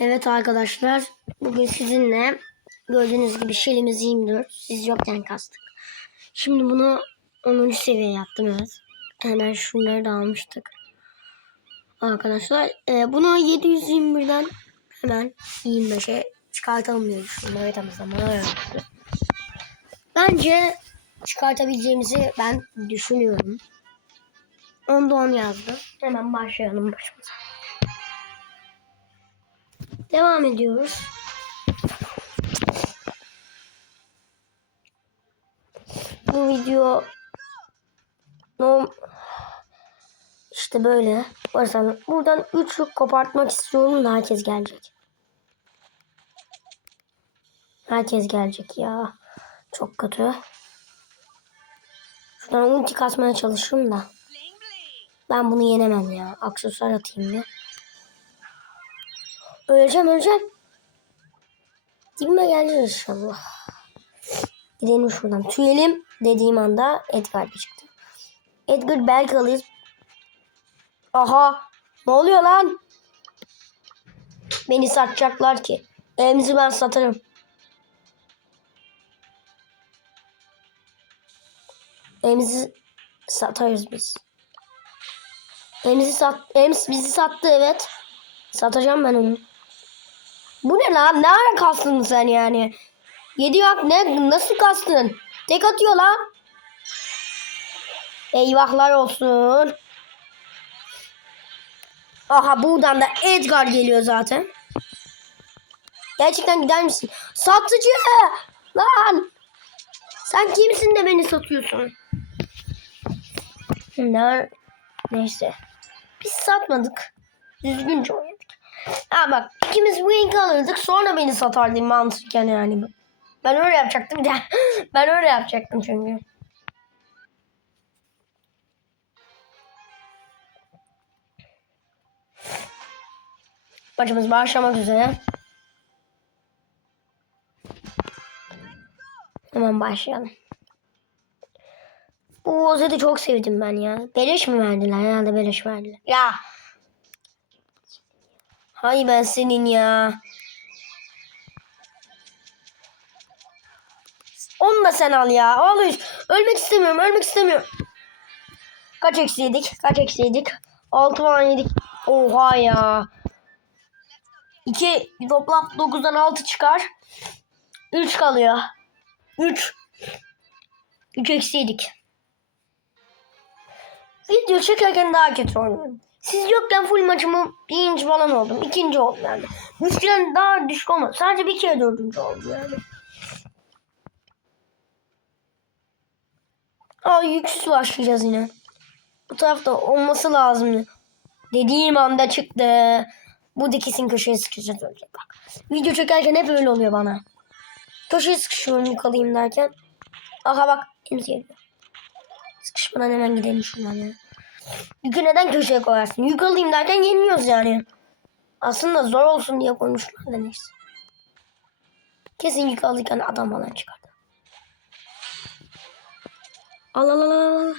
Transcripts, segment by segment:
Evet arkadaşlar bugün sizinle gördüğünüz gibi şelimiz 24 siz yokken kastık. Şimdi bunu 10. seviye yaptım evet. Hemen şunları da almıştık. Arkadaşlar e, bunu 721'den hemen 25'e çıkartalım diye düşündüm. Evet ama zaman. Bence çıkartabileceğimizi ben düşünüyorum. Onda 10 yazdı. Hemen başlayalım başımıza. Devam ediyoruz. Bu video norm işte böyle. Mesela buradan üçlük kopartmak istiyorum da herkes gelecek. Herkes gelecek ya. Çok kötü. Şuradan ulti kasmaya çalışıyorum da. Ben bunu yenemem ya. Aksesuar atayım bir. Öleceğim öleceğim. Dibime geleceğiz inşallah. Gidelim şuradan. Tüyelim dediğim anda Edgar bir çıktı. Edgar belki alırız. Aha. Ne oluyor lan? Beni satacaklar ki. Evimizi ben satarım. Evimizi satarız biz. Evimizi sat, Ems bizi sattı evet. Satacağım ben onu. Bu ne lan? Ne ara kastın sen yani? Yedi yak ne? Nasıl kastın? Tek atıyor lan. Eyvahlar olsun. Aha buradan da Edgar geliyor zaten. Gerçekten gider misin? Satıcı! Lan! Sen kimsin de beni satıyorsun? Ne? Neyse. Biz satmadık. Düzgünce oynadık. Ha bak ikimiz wing alırdık sonra beni satardın mantıken yani. Ben öyle yapacaktım. ben öyle yapacaktım çünkü. Maçımız başlamak üzere. Hemen başlayalım. Bu Ozet'i çok sevdim ben ya. Beleş mi verdiler? Herhalde beleş verdiler. Ya. Hay ben senin ya. Onu da sen al ya. Al Ölmek istemiyorum. Ölmek istemiyorum. Kaç eksiydik? Kaç eksiydik? 6 puan yedik. Oha ya. 2 toplam 9'dan 6 çıkar. 3 kalıyor. 3. 3 eksiydik. Video çekerken daha kötü oynuyorum. Siz yokken full maçımı birinci falan oldum. ikinci oldum yani. Güçlen daha düşük olmadı. Sadece bir kere dördüncü oldum yani. Aa yüksüz başlayacağız yine. Bu tarafta olması lazım. Dediğim anda çıktı. Bu da kesin köşeye sıkışacağız ölecek bak. Video çekerken hep öyle oluyor bana. Köşeye sıkışıyorum yıkalayayım derken. Aha bak henüz geliyor. Sıkışmadan hemen gidelim şuradan ya. Yükü neden köşeye koyarsın? Yük alayım derken yeniliyoruz yani. Aslında zor olsun diye koymuşlar da neyse. Kesin yük alırken adam falan çıkardı. Al al al al.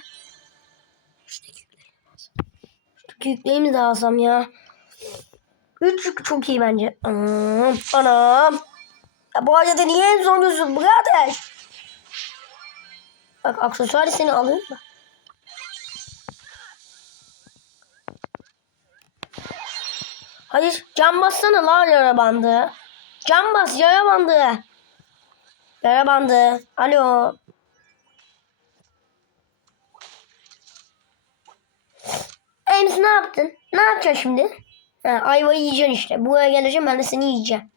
Şuradaki yükleri Şuradaki yüklerimi de alsam ya. Üç yük çok iyi bence. Anam. Ya bu acıda niye en sonuyorsun birader? Bak aksesuar seni alayım da. Hayır cam bassana la yara bandı. Cam bas yara bandı. Yara bandı. Alo. Ems ne yaptın? Ne yapacaksın şimdi? Ha, ayvayı yiyeceksin işte. Buraya geleceğim ben de seni yiyeceğim.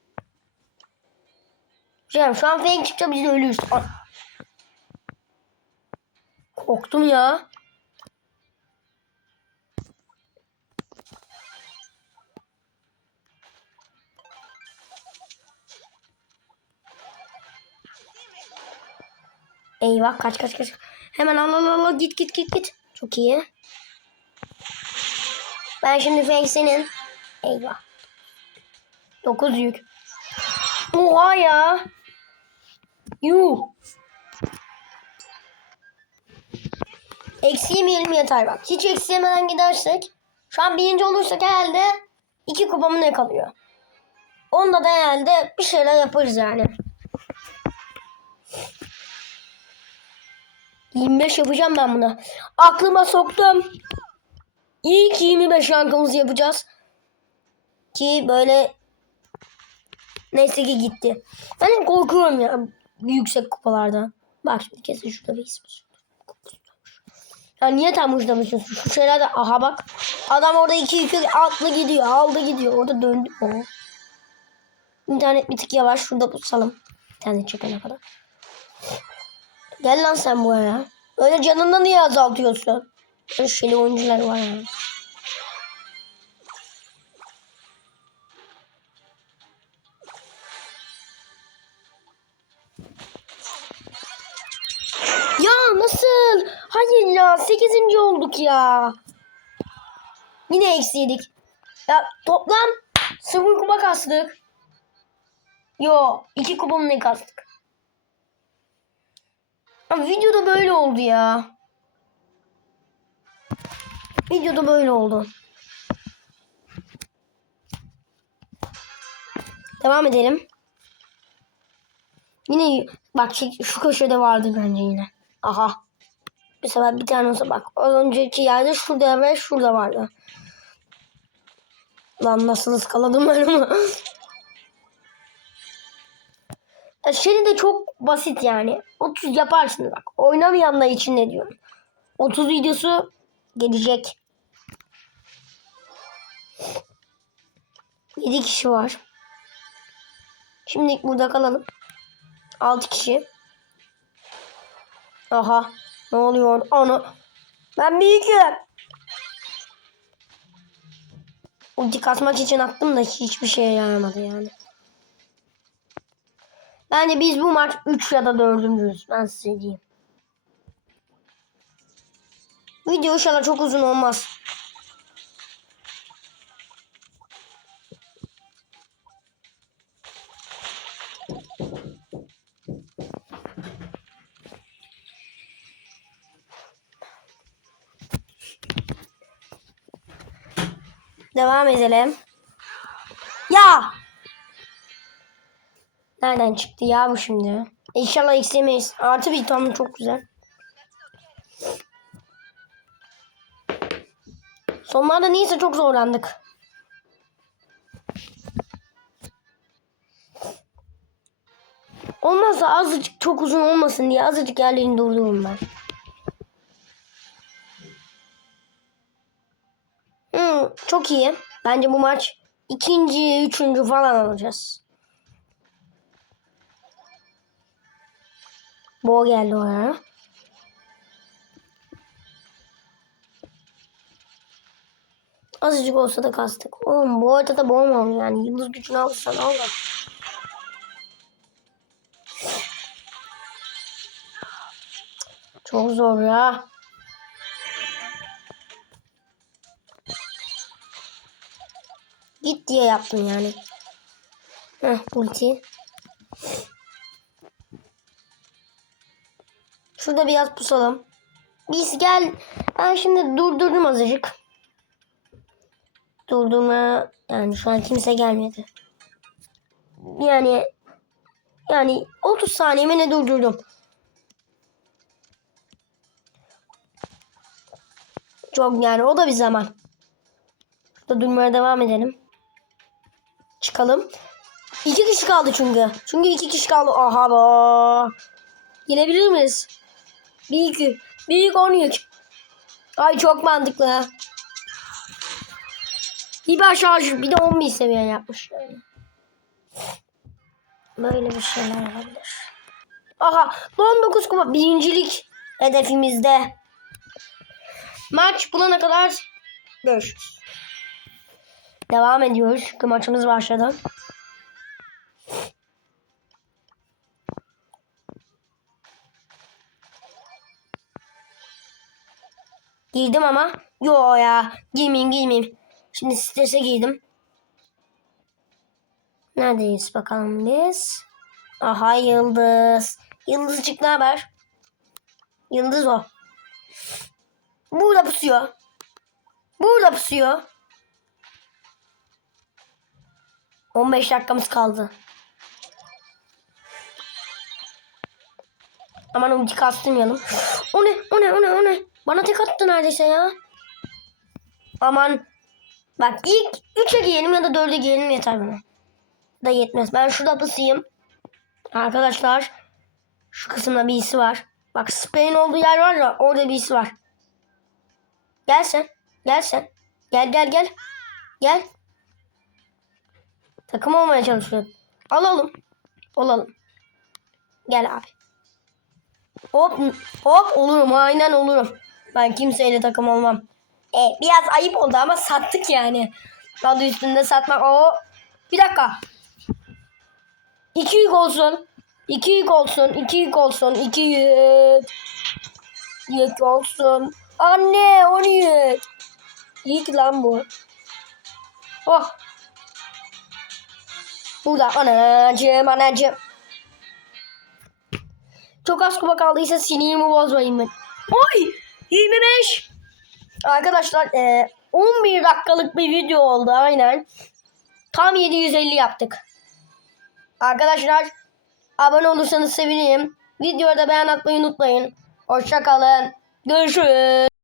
Canım şu an fake çıkacak biz de ölüyoruz. Ay. Korktum ya. Eyvah kaç kaç kaç. Hemen al al al git git git git. Çok iyi. Ben şimdi fake senin. Eyvah. 9 yük. Oha ya. Yuh. Eksi yemeyelim yeter bak. Hiç eksi yemeden gidersek. Şu an birinci olursak herhalde iki kupamı ne kalıyor? Onda da herhalde bir şeyler yaparız yani. 25 yapacağım ben bunu. Aklıma soktum. Ki 25 rankımızı yapacağız. Ki böyle neyse ki gitti. Ben hep korkuyorum ya yüksek kupalarda. Bak şimdi kesin şurada bir ismi. Ya niye tam uçlamışsın? Şu şeylerde aha bak. Adam orada iki iki atlı gidiyor. Aldı gidiyor. Orada döndü. O. İnternet bir tık yavaş. Şurada pusalım. İnternet çekene kadar. Gel lan sen buraya. Öyle canını niye azaltıyorsun? Şeyli oyuncular var ya. Ya nasıl? Hayır ya 8. olduk ya. Yine eksiydik. Ya toplam 0 kupa kastık. Yo 2 kupa ne kastık? Ama videoda böyle oldu ya. Videoda böyle oldu. Devam edelim. Yine bak şu- köşede vardı bence yine. Aha. Bu sefer bir tane olsa bak. Az önceki yerde şurada ve şurada vardı. Lan nasıl ıskaladım ben onu. Şey de çok basit yani. 30 yaparsın bak. Oynamayanlar için ne diyorum. 30 videosu gelecek. 7 kişi var. Şimdi burada kalalım. 6 kişi. Aha. Ne oluyor? Ana. Ben büyüküm. Ulti kasmak için attım da hiçbir şeye yaramadı yani. Bence biz bu maç 3 ya da 4. Ben size diyeyim. Video inşallah çok uzun olmaz. Devam edelim. Ya! Nereden çıktı ya bu şimdi? İnşallah eksiyemeyiz. Artı bir tam çok güzel. Sonlarda neyse çok zorlandık. Olmazsa azıcık çok uzun olmasın diye azıcık yerlerini durdurum ben. Hmm, çok iyi. Bence bu maç ikinci, üçüncü falan alacağız. Bo geldi oraya. Azıcık olsa da kastık. Oğlum bu boğum oldu yani. Yıldız gücünü alırsan al da. Çok zor ya. Git diye yaptım yani. Heh ulti. Şurada biraz pusalım. Biz gel. Ben şimdi durdurdum azıcık. Durdurma yani şu an kimse gelmedi. Yani yani 30 saniyeme ne durdurdum. Çok yani o da bir zaman. Şurada durmaya devam edelim. Çıkalım. İki kişi kaldı çünkü. Çünkü iki kişi kaldı. Aha ba. Yenebilir miyiz? Bir iki. Büyük on yük. Ay çok mantıklı. Hiper şarj bir de 11 seviye yapmış. Böyle bir şeyler olabilir. Aha 19 kupa birincilik hedefimizde. Maç bulana kadar görüşürüz. Devam ediyoruz çünkü maçımız başladı. Girdim ama. Yo ya. Girmeyeyim girmeyeyim. Şimdi strese girdim. Neredeyiz bakalım biz. Aha Yıldız. Yıldızcık ne haber? Yıldız o. Burada pusuyor. Burada pusuyor. 15 dakikamız kaldı. Aman ulti kastırmayalım. O ne? O ne? O ne? O ne? Bana tek attı neredeyse ya. Aman. Bak ilk 3'e giyelim ya da 4'e giyelim yeter bana. Da yetmez. Ben şurada pısayım. Arkadaşlar. Şu kısımda birisi var. Bak Spain olduğu yer var ya orada birisi var. Gel sen. Gel sen. Gel gel gel. Gel. Takım olmaya çalışıyor. Alalım. Olalım. Gel abi. Hop hop olurum aynen olurum. Ben kimseyle takım olmam. E, biraz ayıp oldu ama sattık yani. Adı üstünde satmak. O bir dakika. İki yük olsun. İki yük olsun. iki yük olsun. iki yük. Yük olsun. Anne on yük. Yük lan bu. Oh. Burada anacığım anacığım. Çok az kupa kaldıysa sinirimi bozmayın ben. Oy! 25. Arkadaşlar e, 11 dakikalık bir video oldu aynen. Tam 750 yaptık. Arkadaşlar abone olursanız sevinirim. Videoda beğen atmayı unutmayın. Hoşçakalın. Görüşürüz.